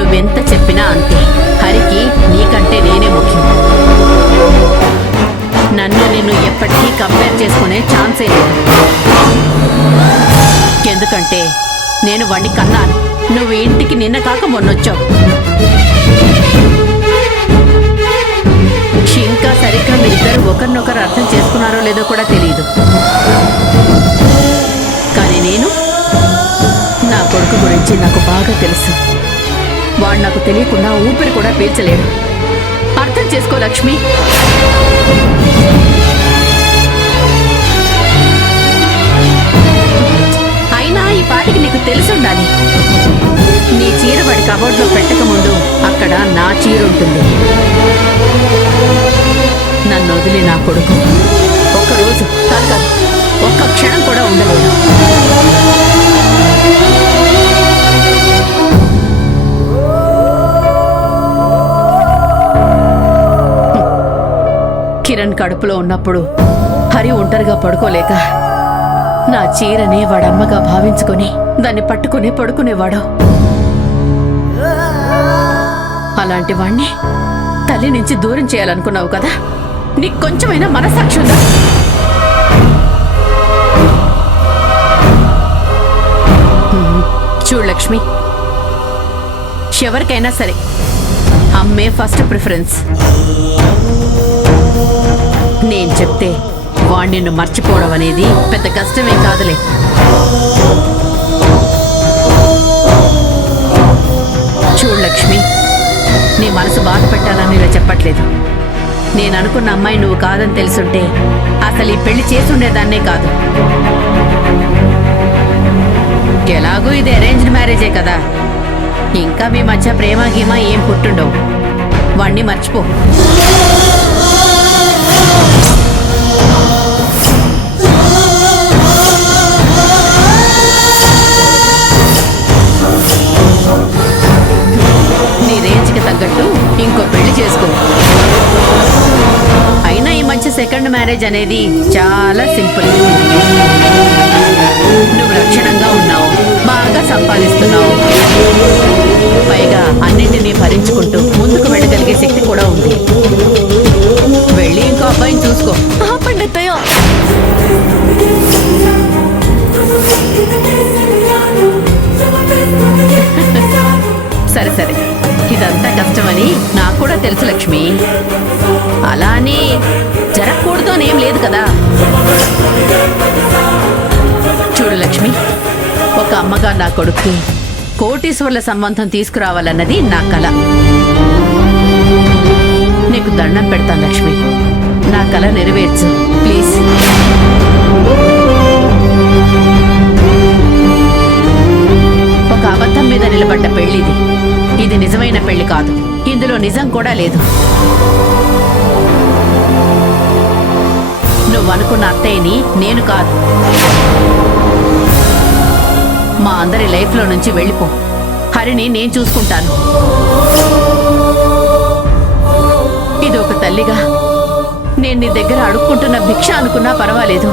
నువ్వెంత చెప్పినా అంతే. హరికి నీకంటే నేనే ముఖ్యం. నన్ను నిన్ను ఎప్పటికీ కంపేర్ చేసుకునే ఛాన్సే లేదు. ఎందుకంటే నేను వాణ్ణి కన్నాను. నువ్వు ఇంటికి నిన్న కాక మొన్నొచ్చావు. ఇంకా సరిగ్గా మీరిద్దరు ఒకరినొకరు అర్థం చేసుకున్నారో లేదో కూడా తెలియదు. కానీ నేను నా కొడుకు గురించి నాకు బాగా తెలుసు. వాడు నాకు తెలియకుండా ఊపిరి కూడా పీల్చలేడు. అర్థం చేసుకో లక్ష్మి. అయినా ఈ పాటికి నీకు తెలుసుండాలి. నీ చీర వాడి కబోర్డ్లో పెట్టక ముందు అక్కడ నా చీర ఉంటుంది. నన్ను వదిలి నా కొడుకు ఒక్కరోజు కాదు, ఒక్క క్షణం కూడా ఉండలేదు. కిరణ్ కడుపులో ఉన్నప్పుడు హరి ఒంటరిగా పడుకోలేక నా చీరనే వాడమ్మగా భావించుకొని దాన్ని పట్టుకుని పడుకునేవాడు. అలాంటి వాణ్ణి తల్లి నుంచి దూరం చేయాలనుకున్నావు కదా? నీకు కొంచెమైనా మనసాక్షి ఉందా? చూడు లక్ష్మి, ఎవరికైనా సరే అమ్మే ఫస్ట్ ప్రిఫరెన్స్. నేను చెప్తే వాణ్ణి నిన్ను మర్చిపోవడం అనేది పెద్ద కష్టమే కాదులే. చూడు లక్ష్మి, నీ మనసు బాధ పెట్టాలని ఇలా చెప్పట్లేదు. నేను అనుకున్న అమ్మాయి నువ్వు కాదని తెలుసుంటే అసలు ఈ పెళ్లి చేసుండేదాన్నే కాదు. ఎలాగూ ఇది అరేంజ్డ్ మ్యారేజే కదా, ఇంకా మీ మధ్య ప్రేమ గీమ ఏం పుట్టుండవు. వాణ్ణి మర్చిపో. నీ రేంజ్కి తగ్గట్టు ఇంకో పెళ్లి చేసుకో. అయినా ఈ మధ్య సెకండ్ మ్యారేజ్ అనేది చాలా సింపుల్. నువ్వు లక్షణంగా ఉన్నావు, బాగా సంపాదిస్తున్నావు, పైగా అన్నింటినీ భరించుకుంటూ ముందుకు వెళ్ళగలిగే శక్తి కూడా ఉంది. వెళ్ళి ఇంకో అబ్బాయిని చూసుకో. పండితయ్య, సరే సరే, ఇదంతా కష్టమని నాకు కూడా తెలుసు లక్ష్మి. అలా అని జరగకూడదు అనేం లేదు కదా. చూడు లక్ష్మి, ఒక అమ్మగా నా కొడుక్కి కోటీశ్వర్ల సంబంధం తీసుకురావాలన్నది నా కల. నీకు దండం పెడతాను లక్ష్మి, నా కల నెరవేర్చు ప్లీజ్. ఒక అబద్ధం మీద నిలబడ్డ పెళ్లిది. ఇది నిజమైన పెళ్లి కాదు. ఇందులో నిజం కూడా లేదు. నువ్వు అనుకున్న అత్తయ్యని నేను కాదు. మా అందరి లైఫ్లో నుంచి వెళ్ళిపో. హరిని నేను చూసుకుంటాను. ఇది ఒక తల్లిగా నేను నీ దగ్గర అడుక్కుంటున్న భిక్ష అనుకున్నా పర్వాలేదు.